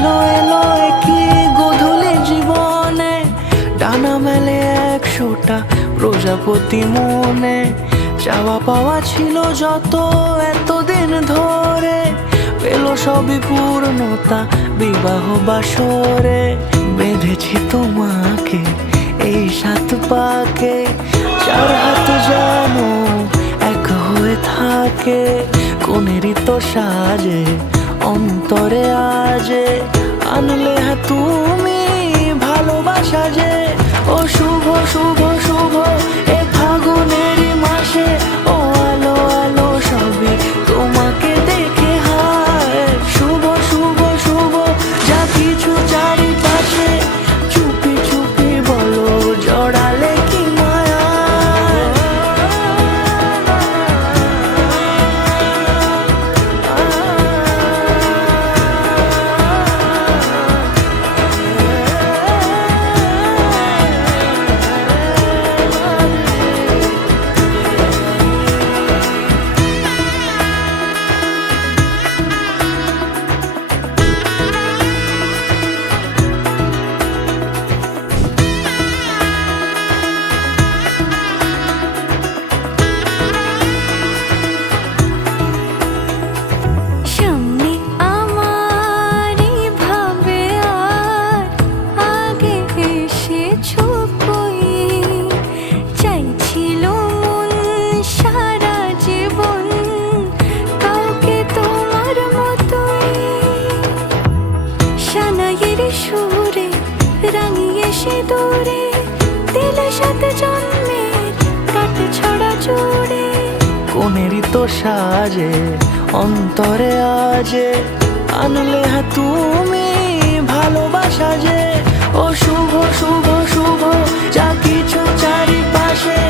এলো এলো কি গোধূলি জীবনে, ডানা মেলে 100টা প্রজাপতি মনে। চাওয়া পাওয়া ছিল যত এতদিন ধরে, পেল সবই পূর্ণতা বিবাহ বাসরে। বেঁধেছি তোমাকে এই 7 পাকে, 4 হাত যেন এক হয়ে থাকে। কোনেরই তো সাজে অন্তরে আজে, আনলে তুমি ভালোবাসা যে। ও শুভ শুভ শুভ এ ফাগুনেরই মাসে, ও আলো আলো সবই তোমাকে দেখে হায়। শুভ শুভ শুভ যা কিছু চারিপাশে, চুপি চুপি বলো জড়ালে কি মায়া। সুরে রাঙিয়ে সে দূরে দিলে 7 জন্মের কাট ছড়া জোড়ে। কোনেরই তো সাজে অন্তরে আজে, আনলে তুমি ভালোবাসা যে। ও শুভ শুভ শুভ যা কিছু চারিপাশে,